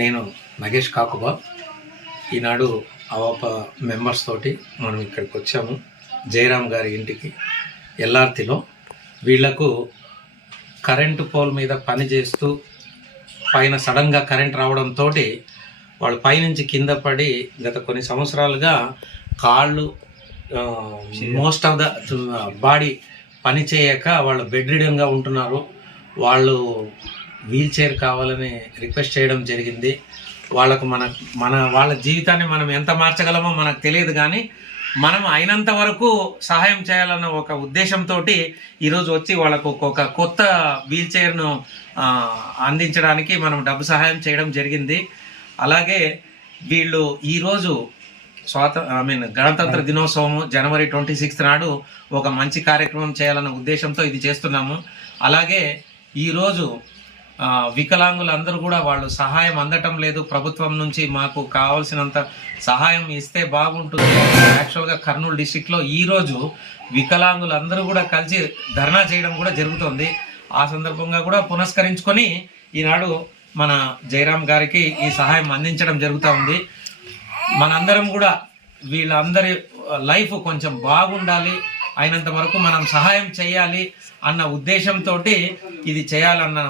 నేను నగేష్ కాకుబా. ఈనాడు అవాప మెంబర్స్ తోటి మనం ఇక్కడికి వచ్చాము. జయరామ్ గారి ఇంటికి ఎల్ఆర్తిలో. వీళ్ళకు కరెంటు పోల్ మీద పని చేస్తూ పైన సడన్గా కరెంట్ రావడంతో వాళ్ళు పైనుంచి కింద పడి గత కొన్ని సంవత్సరాలుగా కాళ్ళు మోస్ట్ ఆఫ్ ద బాడీ పని చేయక వాళ్ళు బెడ్ రిడంగా ఉంటున్నారు. వాళ్ళు వీల్ చైర్ కావాలని రిక్వెస్ట్ చేయడం జరిగింది. వాళ్ళకు మన మన వాళ్ళ జీవితాన్ని మనం ఎంత మార్చగలమో మనకు తెలియదు కానీ మనం అయినంత వరకు సహాయం చేయాలన్న ఒక ఉద్దేశంతో ఈరోజు వచ్చి వాళ్ళకు ఒక కొత్త వీల్ చైర్ను అందించడానికి మనం డబ్బు సహాయం చేయడం జరిగింది. అలాగే వీళ్ళు ఈరోజు స్వాత ఐ మీన్ గణతంత్ర దినోత్సవం జనవరి ట్వంటీ సిక్స్త్ నాడు ఒక మంచి కార్యక్రమం చేయాలన్న ఉద్దేశంతో ఇది చేస్తున్నాము. అలాగే ఈరోజు వికలాంగులందరూ కూడా వాళ్ళు సహాయం అందటం లేదు. ప్రభుత్వం నుంచి మాకు కావాల్సినంత సహాయం ఇస్తే బాగుంటుంది. యాక్చువల్గా కర్నూలు డిస్టిక్లో ఈరోజు వికలాంగులందరూ కూడా కలిసి ధర్నా చేయడం కూడా జరుగుతుంది. ఆ సందర్భంగా కూడా పునస్కరించుకొని ఈనాడు మన జయరాం గారికి ఈ సహాయం అందించడం జరుగుతూ ఉంది. మనందరం కూడా వీళ్ళందరి లైఫ్ కొంచెం బాగుండాలి. అయినంత వరకు మనం సహాయం చేయాలి అన్న ఉద్దేశంతో ఇది చేయాలన్న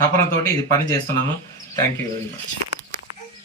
తపనతోటి ఇది పని చేస్తున్నాము థ్యాంక్ యూ వెరీ మచ్